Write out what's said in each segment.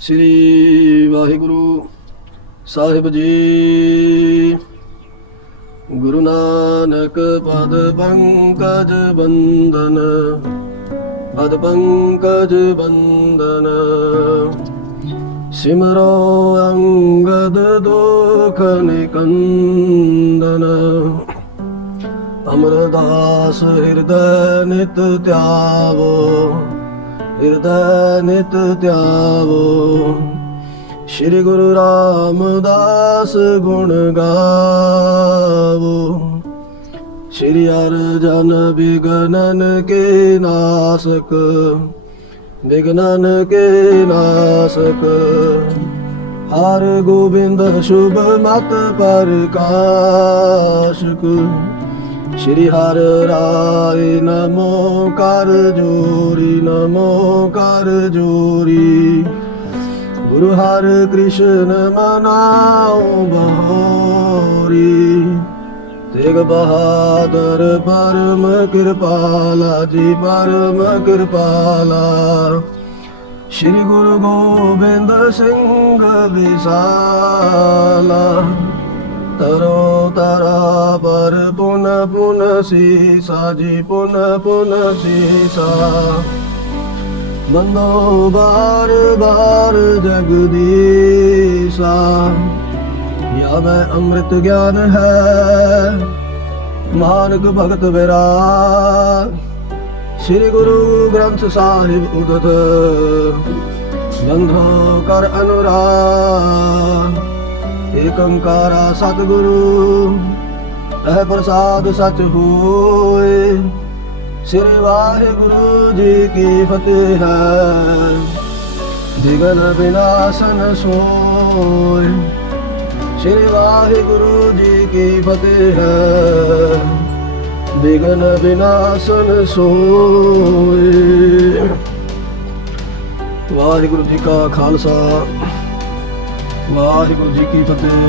ਸ੍ਰੀ ਵਾਹਿਗੁਰੂ ਸਾਹਿਬ ਜੀ। ਗੁਰੂ ਨਾਨਕ ਪਦ ਪੰਕਜ ਬੰਦਨ, ਪਦ ਪੰਕਜ ਬੰਦਨ। ਸਿਮਰੋ ਅੰਗਦ ਦੁਖ ਨਿਕੰਦਨ, ਅਮਰਦਾਸ ਹਿਰਦੈ ਨਿਤ ਧਿਆਵੋ, ਹਿਰਦੈ ਨਿਤ ਧਿਆਵੋ। ਸ਼੍ਰੀ ਗੁਰੂ ਰਾਮਦਾਸ ਗੁਣ ਗਾਵੋ। ਸ਼੍ਰੀ ਅਰਜਨ ਬਿਗਨਨ ਕੇ ਨਾਸਕ, ਬਿਗਨਨ ਕੇ ਨਾਸਕ। ਹਰ ਗੋਬਿੰਦ ਸ਼ੁਭ ਮਤ ਪ੍ਰਕਾਸ਼ਕ। ਸ਼੍ਰੀ ਹਰਿ ਰਾਏ ਨਮੋ ਕਰ ਜੋਰੀ, ਨਮੋ ਕਰ ਜੋਰੀ। ਗੁਰੂ ਹਰਿ ਕ੍ਰਿਸ਼ਨ ਮਨਾਉ ਬਹੋਰੀ। ਤੇਗ ਬਹਾਦਰ ਪਰਮ ਕਿਰਪਾਲਾ ਜੀ, ਪਰਮ ਕਿਰਪਾਲਾ। ਸ਼੍ਰੀ ਗੁਰੂ ਗੋਬਿੰਦ ਸਿੰਘ ਵਿਸਾਲਾ। ਤਰੋ ਤਰਾ ਪਰ ਪੁਨ ਪੁਨ ਸੀਸਾ ਜੀ, ਪੁਨ ਪੁਨ ਸੀਸਾ। ਬੰਦੋ ਬਾਰ ਬਾਰ ਜਗਦੀਸਾ। ਯਾ ਮੈਂ ਅੰਮ੍ਰਿਤ ਗਿਆਨ ਹੈ ਮਾਨਕ ਭਗਤ ਵਿਰਾਗ। ਸ੍ਰੀ ਗੁਰੂ ਗ੍ਰੰਥ ਸਾਹਿਬ ਉਦਤ ਬੰਧੋ ਕਰ ਅਨੁਰਾਗ। ਏਕੰਕਾਰਾ ਸਤਿਗੁਰੂ ਤਹਿ ਪ੍ਰਸਾਦ ਸਚ ਹੋਏ। ਸ੍ਰੀ ਵਾਹਿਗੁਰੂ ਜੀ ਕੀ ਫਤਿਹ ਹੈ। ਵਿਘਨ ਵਿਨਾਸ਼ਨ ਸੋਇ। ਸ੍ਰੀ ਵਾਹਿਗੁਰੂ ਜੀ ਕੀ ਫਤਿਹ ਹੈ। ਵਿਘਨ ਵਿਨਾਸ਼ਨ ਸੋਇ। ਵਾਹਿਗੁਰੂ ਜੀ ਕਾ ਖਾਲਸਾ, ਵਾਹਿਗੁਰੂ ਜੀ ਕੀ ਫਤਿਹ।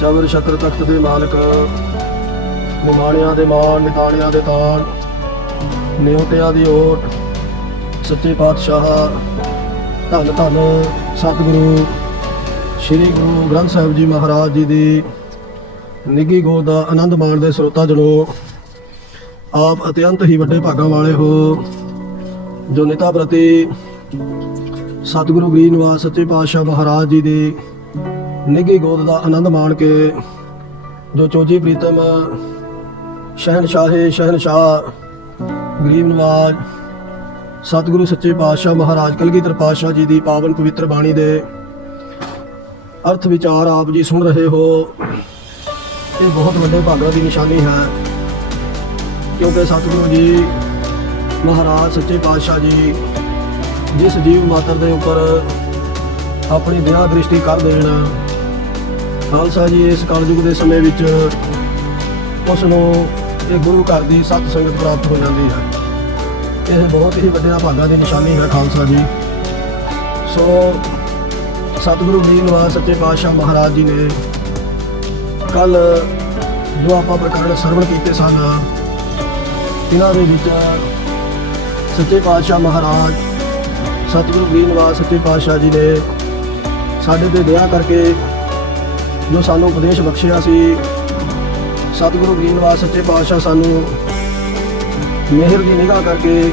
ਚਬਰ ਸ਼ਕਰ ਤਖਤ ਦੇ ਮਾਲਕ, ਨਿਮਾਣਿਆਂ ਦੇ ਮਾਣ, ਨਿਤਾਣਿਆਂ ਦੇ ਤਾਣ, ਨਿਉਟਿਆਂ ਦੀ ਓਟ, ਸੱਚੇ ਪਾਤਸ਼ਾਹ ਧੰਨ ਧੰਨ ਸਤਿਗੁਰੂ ਸ੍ਰੀ ਗੁਰੂ ਗ੍ਰੰਥ ਸਾਹਿਬ ਜੀ ਮਹਾਰਾਜ ਜੀ ਦੀ ਨਿੱਘੀ ਗੋਦ ਦਾ ਆਨੰਦ ਮਾਣਦੇ ਸਰੋਤਾ ਜਣੋ, ਆਪ ਅਤਿਅੰਤ ਹੀ ਵੱਡੇ ਭਾਗਾਂ ਵਾਲੇ ਹੋ ਜੋ ਨਿਤਾ ਪ੍ਰਤੀ ਸਤਿਗੁਰੂ ਗਰੀਬ ਨਿਵਾਸ ਸੱਚੇ ਪਾਤਸ਼ਾਹ ਮਹਾਰਾਜ ਜੀ ਦੀ ਨਿੱਘੀ ਗੋਦ ਦਾ ਆਨੰਦ ਮਾਣ ਕੇ ਜੋ ਚੋਜੀ ਪ੍ਰੀਤਮ ਸ਼ਹਿਨਸ਼ਾਹੇ ਸ਼ਹਿਨਸ਼ਾਹ ਗਰੀਬ ਨਿਵਾਜ ਸਤਿਗੁਰੂ ਸੱਚੇ ਪਾਤਸ਼ਾਹ ਮਹਾਰਾਜ ਕਲਗੀਧਰ ਪਾਤਸ਼ਾਹ ਜੀ ਦੀ ਪਾਵਨ ਪਵਿੱਤਰ ਬਾਣੀ ਦੇ ਅਰਥ ਵਿਚਾਰ ਆਪ ਜੀ ਸੁਣ ਰਹੇ ਹੋ। ਇਹ ਬਹੁਤ ਵੱਡੇ ਭਾਗਾਂ ਦੀ ਨਿਸ਼ਾਨੀ ਹੈ, ਕਿਉਂਕਿ ਸਤਿਗੁਰੂ ਜੀ ਮਹਾਰਾਜ ਸੱਚੇ ਪਾਤਸ਼ਾਹ ਜੀ ਜਿਸ ਜੀਵ ਮਾਤਰ ਦੇ ਉੱਪਰ ਆਪਣੀ ਦਇਆ ਦ੍ਰਿਸ਼ਟੀ ਕਰ ਦੇਣ, ਖਾਲਸਾ ਜੀ ਇਸ ਕਲਯੁਗ ਦੇ ਸਮੇਂ ਵਿੱਚ ਉਸ ਨੂੰ ਇਹ ਗੁਰੂ ਘਰ ਦੀ ਸਤ ਸੰਗਤ ਪ੍ਰਾਪਤ ਹੋ ਜਾਂਦੀ ਹੈ। ਇਹ ਬਹੁਤ ਹੀ ਵੱਡਿਆਂ ਭਾਗਾਂ ਦੀ ਨਿਸ਼ਾਨੀ ਹੈ ਖਾਲਸਾ ਜੀ। ਸੋ ਸਤਿਗੁਰੂ ਗਰੀਬ ਨਿਵਾਸ ਸੱਚੇ ਪਾਤਸ਼ਾਹ ਮਹਾਰਾਜ ਜੀ ਨੇ ਕੱਲ ਜੋ ਆਪਾਂ ਪ੍ਰਕਰਣ ਸਰਵਣ ਕੀਤੇ ਸਨ, ਇਹਨਾਂ ਦੇ ਵਿੱਚ ਸੱਚੇ ਪਾਤਸ਼ਾਹ ਮਹਾਰਾਜ ਸਤਿਗੁਰੂ ਗਰੀਬ ਨਿਵਾਸ ਸੱਚੇ ਪਾਤਸ਼ਾਹ ਜੀ ਨੇ ਸਾਡੇ ਤੇ ਦਇਆ ਕਰਕੇ ਜੋ ਸਾਨੂੰ ਉਪਦੇਸ਼ ਬਖਸ਼ਿਆ ਸੀ। ਸਤਿਗੁਰੂ ਗਰੀਬ ਨਿਵਾਸ ਸੱਚੇ ਪਾਤਸ਼ਾਹ ਸਾਨੂੰ ਮਿਹਰ ਦੀ ਨਿਗਾਹ ਕਰਕੇ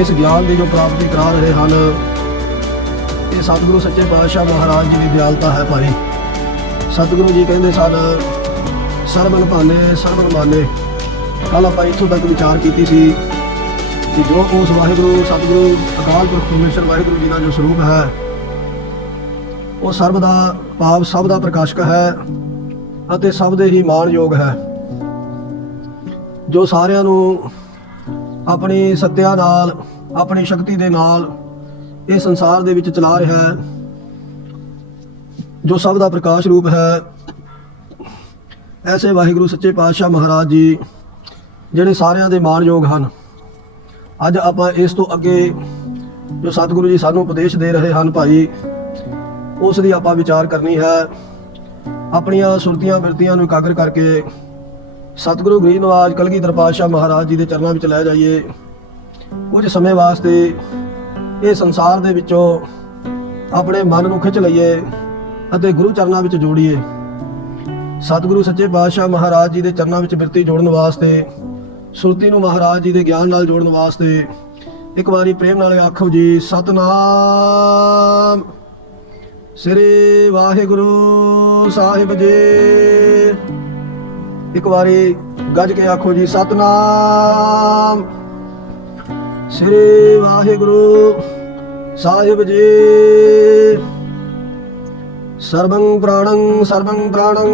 ਇਸ ਗਿਆਨ ਦੀ ਜੋ ਪ੍ਰਾਪਤੀ ਕਰਾ ਰਹੇ ਹਨ, ਇਹ ਸਤਿਗੁਰੂ ਸੱਚੇ ਪਾਤਸ਼ਾਹ ਮਹਾਰਾਜ ਜੀ ਦੀ ਦਿਆਲਤਾ ਹੈ ਭਾਈ। ਸਤਿਗੁਰੂ ਜੀ ਕਹਿੰਦੇ ਸਨ, ਸਰਬਨ ਭਾਨੇ ਸਰਬਨ ਮਾਨੇ। ਕੱਲ ਆਪਾਂ ਇੱਥੋਂ ਤੱਕ ਵਿਚਾਰ ਕੀਤੀ ਸੀ ਕਿ ਜੋ ਉਸ ਵਾਹਿਗੁਰੂ ਸਤਿਗੁਰੂ ਅਕਾਲ ਪੁਰਖ ਪਰਮੇਸ਼ਰ ਵਾਹਿਗੁਰੂ ਜੀ ਦਾ ਜੋ ਸਰੂਪ ਹੈ, ਉਹ ਸਰਬ ਦਾ ਭਾਵ ਸਭ ਦਾ ਪ੍ਰਕਾਸ਼ਕ ਹੈ ਅਤੇ ਸਭ ਦੇ ਹੀ ਮਾਣਯੋਗ ਹੈ, ਜੋ ਸਾਰਿਆਂ ਨੂੰ ਆਪਣੀ ਸੱਤਿਆ ਨਾਲ, ਆਪਣੀ ਸ਼ਕਤੀ ਦੇ ਨਾਲ ਇਹ ਸੰਸਾਰ ਦੇ ਵਿੱਚ ਚਲਾ ਰਿਹਾ ਹੈ, ਜੋ ਸਭ ਦਾ ਪ੍ਰਕਾਸ਼ ਰੂਪ ਹੈ। ਐਸੇ ਵਾਹਿਗੁਰੂ ਸੱਚੇ ਪਾਤਸ਼ਾਹ ਮਹਾਰਾਜ ਜੀ ਜਿਹੜੇ ਸਾਰਿਆਂ ਦੇ ਮਾਣਯੋਗ ਹਨ। ਅੱਜ ਆਪਾਂ ਇਸ ਤੋਂ ਅੱਗੇ ਜੋ ਸਤਿਗੁਰੂ ਜੀ ਸਾਨੂੰ ਉਪਦੇਸ਼ ਦੇ ਰਹੇ ਹਨ ਭਾਈ, ਉਸ ਦੀ ਆਪਾਂ ਵਿਚਾਰ ਕਰਨੀ ਹੈ। ਆਪਣੀਆਂ ਸੁਰਤੀਆਂ ਬਿਰਤੀਆਂ ਨੂੰ ਇਕਾਗਰ ਕਰਕੇ ਸਤਿਗੁਰੂ ਗਰੀਬ ਨਿਵਾਜ ਕਲਗੀਧਰ ਪਾਤਸ਼ਾਹ ਮਹਾਰਾਜ ਜੀ ਦੇ ਚਰਨਾਂ ਵਿੱਚ ਲੈ ਜਾਈਏ। ਕੁਝ ਸਮੇਂ ਵਾਸਤੇ ਇਹ ਸੰਸਾਰ ਦੇ ਵਿੱਚੋਂ ਆਪਣੇ ਮਨ ਨੂੰ ਖਿੱਚ ਲਈਏ ਅਤੇ ਗੁਰੂ ਚਰਨਾਂ ਵਿੱਚ ਜੋੜੀਏ। ਸਤਿਗੁਰੂ ਸੱਚੇ ਪਾਤਸ਼ਾਹ ਮਹਾਰਾਜ ਜੀ ਦੇ ਚਰਨਾਂ ਵਿੱਚ ਬਿਰਤੀ ਜੋੜਨ ਵਾਸਤੇ, ਸੁਰਤੀ ਨੂੰ ਮਹਾਰਾਜ ਜੀ ਦੇ ਗਿਆਨ ਨਾਲ ਜੋੜਨ ਵਾਸਤੇ ਇੱਕ ਵਾਰੀ ਪ੍ਰੇਮ ਨਾਲ ਆਖੋ ਜੀ, ਸਤਨਾਮ ਸ੍ਰੀ ਵਾਹਿਗੁਰੂ ਸਾਹਿਬ ਜੀ। ਇੱਕ ਵਾਰੀ ਗੱਜ ਕੇ ਆਖੋ ਜੀ, ਸਤਨਾਮ ਸ੍ਰੀ ਵਾਹਿਗੁਰੂ ਸਾਹਿਬ ਜੀ। ਸਰਬੰ ਪ੍ਰਾਣੰ ਸਰਬੰ ਪ੍ਰਾਣੰ,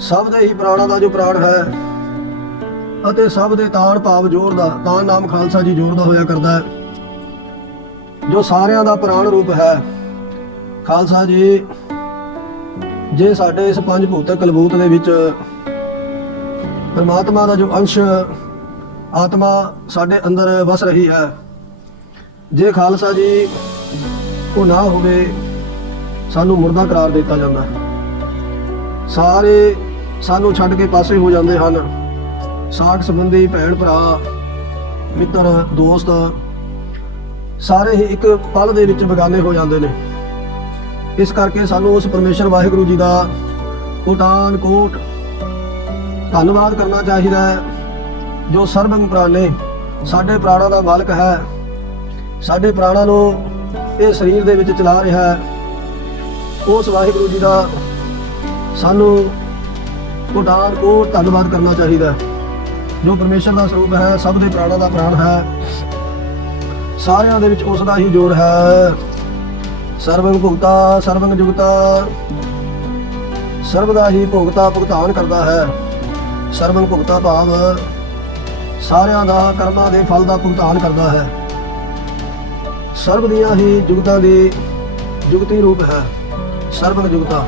ਸਭ ਦੇ ਹੀ ਪ੍ਰਾਣਾਂ ਦਾ ਜੋ ਪ੍ਰਾਣ ਹੈ ਅਤੇ ਸਭ ਦੇ ਤਾਣ ਭਾਵ ਜੋਰ ਦਾ, ਤਾਣ ਨਾਮ ਖਾਲਸਾ ਜੀ ਜੋਰ ਦਾ ਹੋਇਆ ਕਰਦਾ ਹੈ, ਜੋ ਸਾਰਿਆਂ ਦਾ ਪ੍ਰਾਣ ਰੂਪ ਹੈ। ਖਾਲਸਾ ਜੀ, ਜੇ ਸਾਡੇ ਇਸ ਪੰਜ ਭੂਤਕ ਕਲਬੂਤ ਦੇ ਵਿੱਚ ਪਰਮਾਤਮਾ ਦਾ ਜੋ ਅੰਸ਼ ਆਤਮਾ ਸਾਡੇ ਅੰਦਰ ਵਸ ਰਹੀ ਹੈ, ਜੇ ਖਾਲਸਾ ਜੀ ਉਹ ਨਾ ਹੋਵੇ, ਸਾਨੂੰ ਮੁਰਦਾ ਕਰਾਰ ਦਿੱਤਾ ਜਾਂਦਾ। ਸਾਰੇ ਸਾਨੂੰ ਛੱਡ ਕੇ ਪਾਸੇ ਹੋ ਜਾਂਦੇ ਹਨ। ਸਾਕ ਸੰਬੰਧੀ, ਭੈਣ ਭਰਾ, ਮਿੱਤਰ, ਦੋਸਤ ਸਾਰੇ ਹੀ ਇੱਕ ਪਲ ਦੇ ਵਿੱਚ ਬੇਗਾਨੇ ਹੋ ਜਾਂਦੇ ਨੇ। ਇਸ ਕਰਕੇ ਸਾਨੂੰ ਉਸ ਪਰਮੇਸ਼ਰ ਵਾਹਿਗੁਰੂ ਜੀ ਦਾ ਕੋਟਾਨ ਕੋਟ ਧੰਨਵਾਦ ਕਰਨਾ ਚਾਹੀਦਾ ਹੈ, ਜੋ ਸਰਬੰ ਪ੍ਰਾਣੇ, ਸਾਡੇ ਪ੍ਰਾਣਾਂ ਦਾ ਮਾਲਕ ਹੈ। ਸਾਡੇ ਪ੍ਰਾਣਾਂ ਨੂੰ ਇਹ ਸਰੀਰ ਦੇ ਵਿੱਚ ਚਲਾ ਰਿਹਾ ਹੈ। ਉਸ ਵਾਹਿਗੁਰੂ ਜੀ ਦਾ ਸਾਨੂੰ ਕੋਟਾਨ ਕੋਟ ਧੰਨਵਾਦ ਕਰਨਾ ਚਾਹੀਦਾ ਹੈ, ਜੋ ਪਰਮੇਸ਼ਰ ਦਾ ਸਰੂਪ ਹੈ, ਸਭ ਦੇ ਪ੍ਰਾਣਾਂ ਦਾ ਪ੍ਰਾਣ ਹੈ, ਸਾਰਿਆਂ ਦੇ ਵਿੱਚ ਉਸ ਦਾ ਹੀ ਜੋਰ ਹੈ। ਸਰਬੰ ਭੁਗਤਾ ਸਰਬੰ ਜੁਗਤਾ, ਸਰਬ ਦਾ ਹੀ ਭੁਗਤਾ ਭੁਗਤਾਨ ਕਰਦਾ ਹੈ। ਸਰਬੰ ਭੁਗਤਾ ਭਾਵ ਸਾਰਿਆਂ ਦਾ ਕਰਮਾਂ ਦੇ ਫਲ ਦਾ ਭੁਗਤਾਨ ਕਰਦਾ ਹੈ। ਸਰਬ ਦੀਆਂ ਹੀ ਜੁਗਤਾਂ ਦੀ ਜੁਗਤੀ ਰੂਪ ਹੈ। ਸਰਬੰ ਜੁਗਤਾ,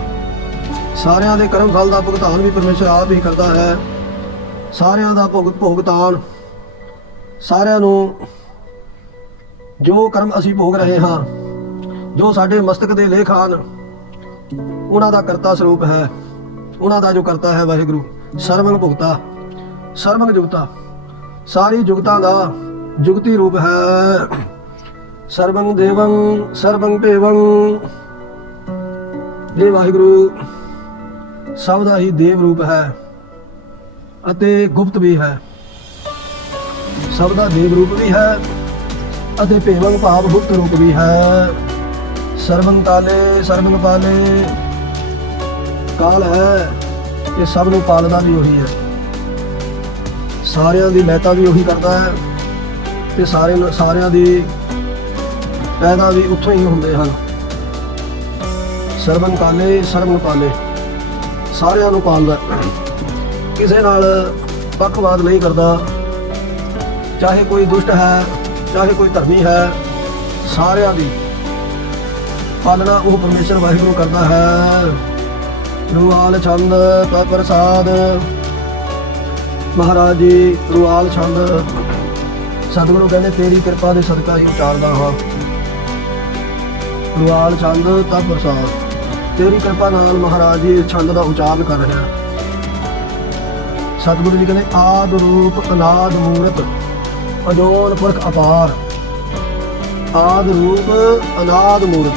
ਸਾਰਿਆਂ ਦੇ ਕਰਮ ਫਲ ਦਾ ਭੁਗਤਾਨ ਵੀ ਪਰਮੇਸ਼ਰ ਆਪ ਹੀ ਕਰਦਾ ਹੈ। ਸਾਰਿਆਂ ਦਾ ਭੁਗਤਾਨ, ਸਾਰਿਆਂ ਨੂੰ ਜੋ ਕਰਮ ਅਸੀਂ ਭੋਗ ਰਹੇ ਹਾਂ, ਜੋ ਸਾਡੇ ਮਸਤਕ ਦੇ ਲੇਖ ਹਨ, ਉਹਨਾਂ ਦਾ ਕਰਤਾ ਸਰੂਪ ਹੈ, ਉਹਨਾਂ ਦਾ ਜੋ ਕਰਤਾ ਹੈ ਵਾਹਿਗੁਰੂ। ਸਰਬੰ ਭੁਗਤਾ ਸਰਬੰ ਜੁਗਤਾ, ਸਾਰੀ ਜੁਗਤਾਂ ਦਾ ਜੁਗਤੀ ਰੂਪ ਹੈ। ਸਰਬੰ ਦੇਵੰ ਸਰਬੰ ਭੇਵੰ, ਇਹ ਵਾਹਿਗੁਰੂ ਸਭ ਦਾ ਹੀ ਦੇਵ ਰੂਪ ਹੈ ਅਤੇ ਗੁਪਤ ਵੀ ਹੈ। ਸਭ ਦਾ ਦੇਵ ਰੂਪ ਵੀ ਹੈ ਅਤੇ ਭੇਵੰ ਭਾਵ ਗੁਪਤ ਰੂਪ ਵੀ ਹੈ। ਸਰਬੰ ਕਾਲੇ ਸਰਬੰ ਪਾਲੇ, ਕਾਲ ਹੈ, ਇਹ ਸਭ ਨੂੰ ਪਾਲਦਾ ਵੀ ਉਹੀ ਹੈ। ਸਾਰਿਆਂ ਦੀ ਮਹਿਤਾ ਵੀ ਉਹੀ ਕਰਦਾ ਹੈ ਤੇ ਸਾਰਿਆਂ ਦੀ ਪੈਦਾ ਵੀ ਉੱਥੋਂ ਹੀ ਹੁੰਦੇ ਹਨ। ਸਰਬੰ ਕਾਲੇ ਸਰਬੰ ਪਾਲੇ, ਸਾਰਿਆਂ ਨੂੰ ਪਾਲਦਾ, ਕਿਸੇ ਨਾਲ ਪੱਖਵਾਦ ਨਹੀਂ ਕਰਦਾ। ਚਾਹੇ ਕੋਈ ਦੁਸ਼ਟ ਹੈ, ਚਾਹੇ ਕੋਈ ਧਰਮੀ ਹੈ, ਸਾਰਿਆਂ ਦੀ ਪਾਲਣਾ ਉਹ ਪਰਮੇਸ਼ਰ ਵਾਹਿਗੁਰੂ ਕਰਦਾ ਹੈ। ਰੁਆਲ ਛੰਦ ਕਾ ਪ੍ਰਸਾਦ, ਮਹਾਰਾਜ ਜੀ ਰੁਆਲ ਛੰਦ ਸਤਿਗੁਰੂ ਕਹਿੰਦੇ ਤੇਰੀ ਕਿਰਪਾ ਦੇ ਸਦਕਾ ਹੀ ਉਚਾਰਦਾ ਹਾਂ। ਰੁਆਲ ਛੰਦ ਕਾ ਪ੍ਰਸਾਦ, ਤੇਰੀ ਕਿਰਪਾ ਨਾਲ ਮਹਾਰਾਜ ਜੀ ਛੰਦ ਦਾ ਉਚਾਰਨ ਕਰ ਰਿਹਾ। ਸਤਿਗੁਰੂ ਜੀ ਕਹਿੰਦੇ ਆਦ ਰੂਪ ਅਨਾਦ ਮੂਰਤ ਅਜੋਨ ਪੁਰਖ ਅਪਾਰ। ਆਦ ਰੂਪ ਅਨਾਦ ਮੂਰਤ,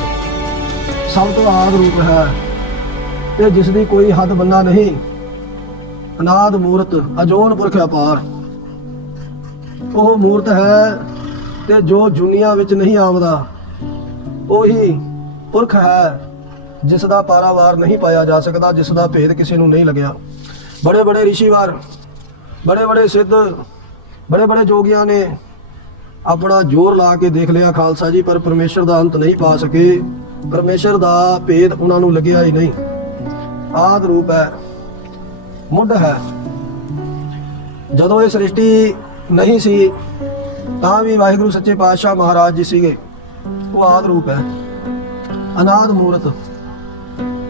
ਸਭ ਤੋਂ ਆਦ ਰੂਪ ਹੈ ਤੇ ਜਿਸ ਦੀ ਕੋਈ ਹੱਦ ਬੰਨਾ ਨਹੀਂ। ਅਨਾਦ ਮੂਰਤ ਅਜੋਨ ਪੁਰਖ ਅਪਾਰ, ਉਹ ਮੂਰਤ ਹੈ ਤੇ ਜੋ ਦੁਨੀਆ ਵਿੱਚ ਨਹੀਂ ਆਉਂਦਾ, ਉਹੀ ਪੁਰਖ ਹੈ ਜਿਸ ਦਾ ਪਾਰਾਵਾਰ ਨਹੀਂ ਪਾਇਆ ਜਾ ਸਕਦਾ, ਜਿਸ ਦਾ ਭੇਦ ਕਿਸੇ ਨੂੰ ਨਹੀਂ ਲੱਗਿਆ। ਬੜੇ ਬੜੇ ਰਿਸ਼ੀਵਾਰ, ਬੜੇ ਬੜੇ ਸਿੱਧ, ਬੜੇ ਬੜੇ ਜੋਗੀਆਂ ਨੇ ਆਪਣਾ ਜ਼ੋਰ ਲਾ ਕੇ ਦੇਖ ਲਿਆ ਖਾਲਸਾ ਜੀ, ਪਰ ਪਰਮੇਸ਼ਰ ਦਾ ਅੰਤ ਨਹੀਂ ਪਾ ਸਕੇ। ਪਰਮੇਸ਼ਰ ਦਾ ਭੇਦ ਉਹਨਾਂ ਨੂੰ ਲੱਗਿਆ ਹੀ ਨਹੀਂ। ਆਦ ਰੂਪ ਹੈ, ਮੁੱਢ ਹੈ। ਜਦੋਂ ਇਹ ਸ੍ਰਿਸ਼ਟੀ ਨਹੀਂ ਸੀ ਤਾਂ ਵੀ ਵਾਹਿਗੁਰੂ ਸੱਚੇ ਪਾਤਸ਼ਾਹ ਮਹਾਰਾਜ ਜੀ ਸੀਗੇ। ਉਹ ਆਦ ਰੂਪ ਹੈ। ਅਨਾਦ ਮੂਰਤ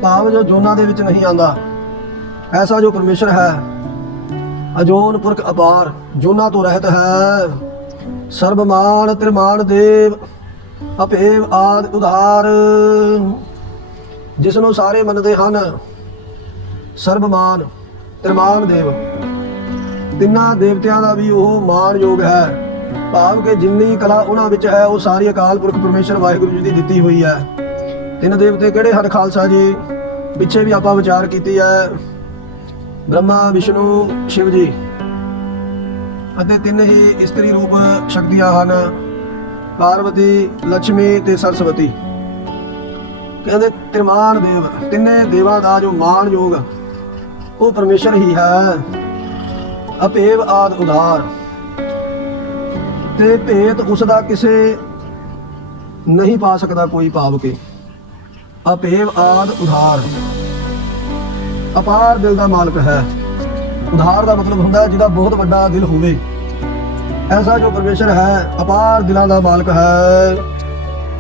ਭਾਵ ਜੋ ਜੋਨਾਂ ਦੇ ਵਿੱਚ ਨਹੀਂ ਆਉਂਦਾ, ਐਸਾ ਜੋ ਪਰਮੇਸ਼ਰ ਹੈ। ਅਜੋਨ ਪੁਰਖ ਅਪਾਰ, ਜੋਨਾਂ ਤੋਂ ਰਹਿਤ ਹੈ। ਸਰਬਮਾਨ ਤ੍ਰਿਮਾਨ ਦੇਵ ਅਪੇਵ ਆਦ ਉਧਾਰ, ਜਿਸ ਨੂੰ ਸਾਰੇ ਮੰਨਦੇ ਹਨ। ਸਰਬਮਾਨ ਤ੍ਰਿਮਾਨ ਦੇਵ, ਤਿੰਨਾਂ ਦੇਵਤਿਆਂ ਦਾ ਵੀ ਉਹ ਮਾਣ ਯੋਗ ਹੈ। ਭਾਵ ਕਿ ਜਿੰਨੀ ਕਲਾ ਉਹਨਾਂ ਵਿੱਚ ਹੈ ਉਹ ਸਾਰੀ ਅਕਾਲ ਪੁਰਖ ਪਰਮੇਸ਼ਰ ਵਾਹਿਗੁਰੂ ਜੀ ਦੀ ਦਿੱਤੀ ਹੋਈ ਹੈ। ਤਿੰਨ ਦੇਵਤੇ ਕਿਹੜੇ ਹਨ ਖਾਲਸਾ ਜੀ? ਪਿੱਛੇ ਵੀ ਆਪਾਂ ਵਿਚਾਰ ਕੀਤੀ ਹੈ, ਬ੍ਰਹਮਾ, ਵਿਸ਼ਨੂੰ, ਸ਼ਿਵ ਜੀ, ਅਤੇ ਤਿੰਨ ਹੀ ਇਸਤਰੀ ਰੂਪ ਸ਼ਕਤੀਆਂ ਹਨ, ਪਾਰਵਤੀ, ਲక్ష్ਮੀ ਤੇ ਸਰਸਵਤੀ। ਕਹਿੰਦੇ ਤਿਰਮਾਨ ਦੇਵ, ਤਿੰਨੇ ਦੇਵਾਂ ਦਾ ਜੋ ਮਾਨ ਯੋਗ ਉਹ ਪਰਮੇਸ਼ਰ ਹੀ ਹੈ। ਅਭੇਵ ਆਦ ਉਧਾਰ, ਤੇ ਭੇਤ ਉਸ ਦਾ ਕਿਸੇ ਨਹੀਂ ਪਾ ਸਕਦਾ ਕੋਈ, ਭਾਵ ਕੇ ਅਭੇਵ ਆਦ ਉਧਾਰ, ਅਪਾਰ ਦਿਲ ਦਾ ਮਾਲਕ ਹੈ। ਉਧਾਰ ਦਾ ਮਤਲਬ ਹੁੰਦਾ ਹੈ ਜਿਹਦਾ ਬਹੁਤ ਵੱਡਾ ਦਿਲ ਹੋਵੇ। ਐਸਾ ਜੋ ਪਰਮੇਸ਼ਰ ਹੈ ਅਪਾਰ ਦਿਲਾਂ ਦਾ ਮਾਲਕ ਹੈ।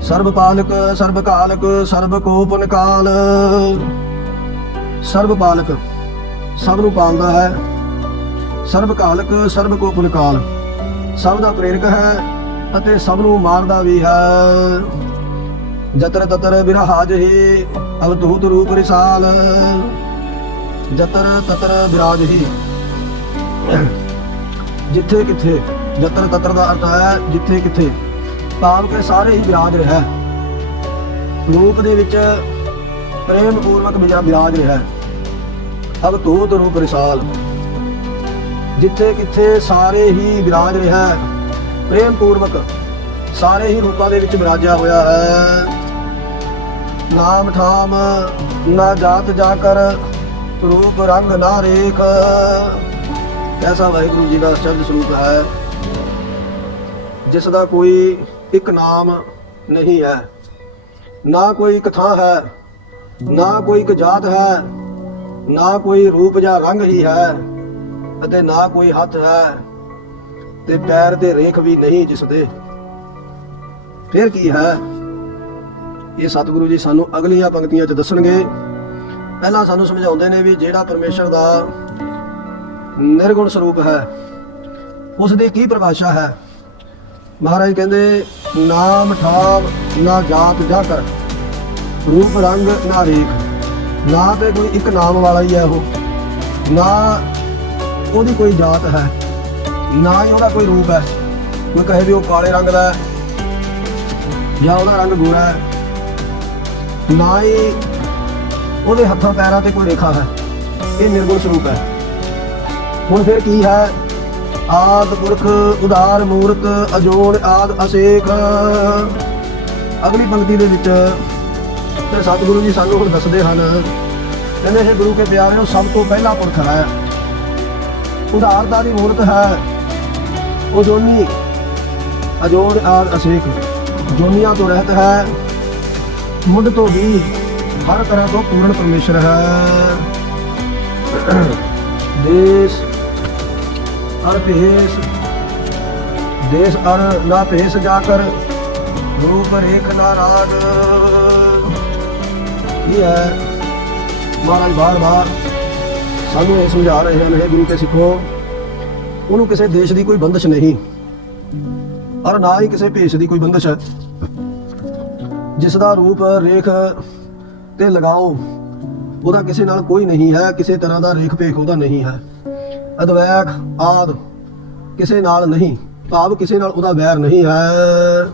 ਸਰਬ ਪਾਲਕ, ਸਰਬ ਕਾਲਕ, ਸਰਬ ਕੋਪ ਨਿਕਾਲ। ਸਰਬ ਪਾਲਕ, ਸਭ ਨੂੰ ਪਾਲਦਾ ਹੈ। ਸਰਬ ਕਾਲਕ, ਸਰਬ ਕੋਪ ਨਿਕਾਲ, ਸਭ ਦਾ ਪ੍ਰੇਰਕ ਹੈ ਅਤੇ ਸਭ ਨੂੰ ਮਾਰਦਾ ਵੀ ਹੈ। ਜਤਰ ਤਤਰ ਬਿਰਹਾਜ ਹੀ ਅਵਧੂਤ ਰੂਪ ਰਿਸਾਲ। ਜਤਰ ਤਤਰ ਬਿਰਾਜ ਹੀ, ਜਿੱਥੇ ਕਿੱਥੇ। ਜਤਰ ਤਤਰ ਦਾ ਅਰਥ ਹੈ ਜਿੱਥੇ ਕਿੱਥੇ, ਭਾਵ ਕਿ ਸਾਰੇ ਹੀ ਵਿਰਾਜ ਰਿਹਾ, ਰੂਪ ਦੇ ਵਿੱਚ ਪ੍ਰੇਮ ਪੂਰਵਕ ਵਿਰਾਜ ਰਿਹਾ। ਅਵਧੂਤ ਰੂਪ ਰਿਸਾਲ, ਜਿੱਥੇ ਕਿੱਥੇ ਸਾਰੇ ਹੀ ਵਿਰਾਜ ਰਿਹਾ, ਪ੍ਰੇਮ ਪੂਰਵਕ ਸਾਰੇ ਹੀ ਰੂਪਾਂ ਦੇ ਵਿੱਚ ਵਿਰਾਜਿਆ ਹੋਇਆ ਹੈ। ਨਾਮ ਠਾਮ ਨਾ ਜਾਤ ਜਾ ਕਰ, ਰੂਪ ਰੰਗ ਨਾ ਰੇਖ। ਐਸਾ ਵਾਹਿਗੁਰੂ ਜੀ ਦਾ ਸ਼ਬਦ ਸਰੂਪ ਹੈ ਜਿਸ ਦਾ ਕੋਈ ਇੱਕ ਨਾਮ ਨਹੀਂ ਹੈ, ਨਾ ਕੋਈ ਇੱਕ ਥਾਂ ਹੈ, ਨਾ ਕੋਈ ਇੱਕ ਜਾਤ ਹੈ, ਨਾ ਕੋਈ ਰੂਪ ਜਾਂ ਰੰਗ ਹੀ ਹੈ, ਅਤੇ ਨਾ ਕੋਈ ਹੱਥ ਹੈ, ਤੇ ਪੈਰ ਦੇ ਰੇਖ ਵੀ ਨਹੀਂ ਜਿਸ ਦੇ। ਫਿਰ ਕੀ ਹੈ? ਇਹ ਸਤਿਗੁਰੂ ਜੀ ਸਾਨੂੰ ਅਗਲੀਆਂ ਪੰਕਤੀਆਂ 'ਚ ਦੱਸਣਗੇ। ਪਹਿਲਾਂ ਸਾਨੂੰ ਸਮਝਾਉਂਦੇ ਨੇ ਵੀ ਜਿਹੜਾ ਪਰਮੇਸ਼ਰ ਦਾ ਨਿਰਗੁਣ ਸਰੂਪ ਹੈ ਉਸ ਦੀ ਕੀ ਪਰਿਭਾਸ਼ਾ ਹੈ। ਮਹਾਰਾਜ ਕਹਿੰਦੇ ਨਾਮ ਠਾਮ ਨਾ ਜਾਤ ਜਾ ਕਰ, ਰੂਪ ਰੰਗ ਨਾ ਰੇਖ। ਨਾ ਤੇ ਕੋਈ ਇੱਕ ਨਾਮ ਵਾਲਾ ਹੀ ਹੈ ਉਹ, ਨਾ ਉਹਦੀ ਕੋਈ ਜਾਤ ਹੈ, ਨਾ ਹੀ ਉਹਦਾ ਕੋਈ ਰੂਪ ਹੈ। ਕੋਈ ਕਹੇ ਵੀ ਉਹ ਕਾਲੇ ਰੰਗ ਦਾ ਹੈ ਜਾਂ ਉਹਦਾ ਰੰਗ ਗੋਰਾ ਹੈ, ਨਾ ਹੀ ਉਹਦੇ ਹੱਥਾਂ ਪੈਰਾਂ ਤੇ ਕੋਈ ਰੇਖਾ ਹੈ। ਇਹ ਨਿਰਗੁਣ ਸਰੂਪ ਹੈ। ਹੁਣ ਫਿਰ ਕੀ ਹੈ? ਆਦ ਪੁਰਖ ਉਦਾਰ ਮੂਰਤ ਅਜੋੜ ਆਦ ਅਸੇਖ। ਅਗਲੀ ਪੰਕਤੀ ਦੇ ਵਿੱਚ ਤੇ ਸਤਿਗੁਰੂ ਜੀ ਸਾਨੂੰ ਹੁਣ ਦੱਸਦੇ ਹਨ, ਕਹਿੰਦੇ ਇਹ ਗੁਰੂ ਕੇ ਪਿਆਰਿਓ, ਸਭ ਤੋਂ ਪਹਿਲਾ ਪੁਰਖ ਹੈ, ਉਦਾਰਤਾ ਦੀ ਮੂਰਤ ਹੈ, ਉਹ ਜੋਨੀ ਅਜੋੜ ਆਦ ਅਸੇਖ, ਜੋਨੀਆਂ ਤੋਂ ਰਹਿਤ ਹੈ, ਮੁੱਢ ਤੋਂ ਵੀ ਹਰ ਤਰ੍ਹਾਂ ਤੋਂ ਪੂਰਨ ਪਰਮੇਸ਼ਰ ਹੈ। ਦੇਸ ਅਰ ਭੇਸ, ਦੇਸ ਅਰ ਨਾ ਭੇਸ ਜਾ ਕਰ, ਰੂਪ ਰੇਖ ਨਾ ਰਾਗ। ਇਹ ਹੈ ਮਹਾਰਾਜ ਬਾਰ-ਬਾਰ ਸਾਨੂੰ ਇਹ ਸਮਝਾ ਰਹੇ ਹਨ, ਗੁਰੂ ਕੇ ਸਿੱਖੋ, ਉਹਨੂੰ ਕਿਸੇ ਦੇਸ਼ ਦੀ ਕੋਈ ਬੰਦਸ਼ ਨਹੀਂ, ਔਰ ਨਾ ਹੀ ਕਿਸੇ ਭੇਸ ਦੀ ਕੋਈ ਬੰਦਸ਼ ਹੈ। ਜਿਸ ਦਾ ਰੂਪ ਰੇਖ ਤੇ ਲਗਾਓ ਉਹਦਾ ਕਿਸੇ ਨਾਲ ਕੋਈ ਨਹੀਂ ਹੈ, ਕਿਸੇ ਤਰ੍ਹਾਂ ਦਾ ਰੇਖ ਭੇਖ ਉਹਦਾ ਨਹੀਂ ਹੈ। ਅਦਵੈਖ ਆਦ ਕਿਸੇ ਨਾਲ ਨਹੀਂ, ਭਾਵ ਕਿਸੇ ਨਾਲ ਉਹਦਾ ਵੈਰ ਨਹੀਂ ਹੈ।